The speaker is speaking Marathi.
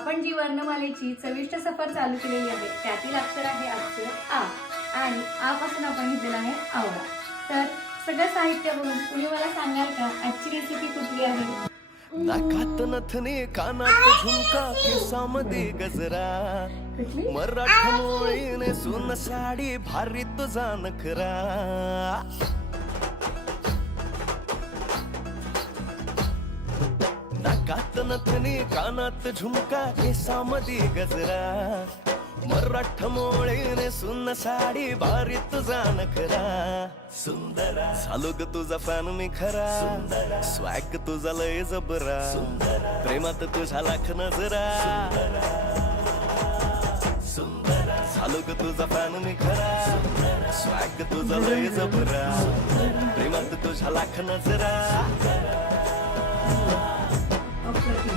आपण जी वर्णमालेची चविष्ट सफर चालू केलेली आहे त्यातील अक्षर आहे अक्षर आ आणि आ पासून आपण घेतलेला आहे आवळा. तर सगळं साहित्य बघून तुम्ही मला सांगाल का आजची रेसिपी कुठली आहे? नाकात नथने कानात झुमका केसामध्ये गजरा मराठमोळीने सुन साडी भारी तुझा नखरा. नाकात नथने कानात झुमका केसामध्ये गजरा मराठमोळीने सुन साडी भारी तुझा नखरा. सुंदरा झालो ग तुझा फॅन मी खरा. स्वॅग तुझा लय जबरा. प्रेमात तुझ्या लाख नजरा. झालो ग तुझा फॅन मी खरा. स्वॅग तुझा लय जबरा. प्रेमात तुझ्या लाख नजरा. अप्रतिम.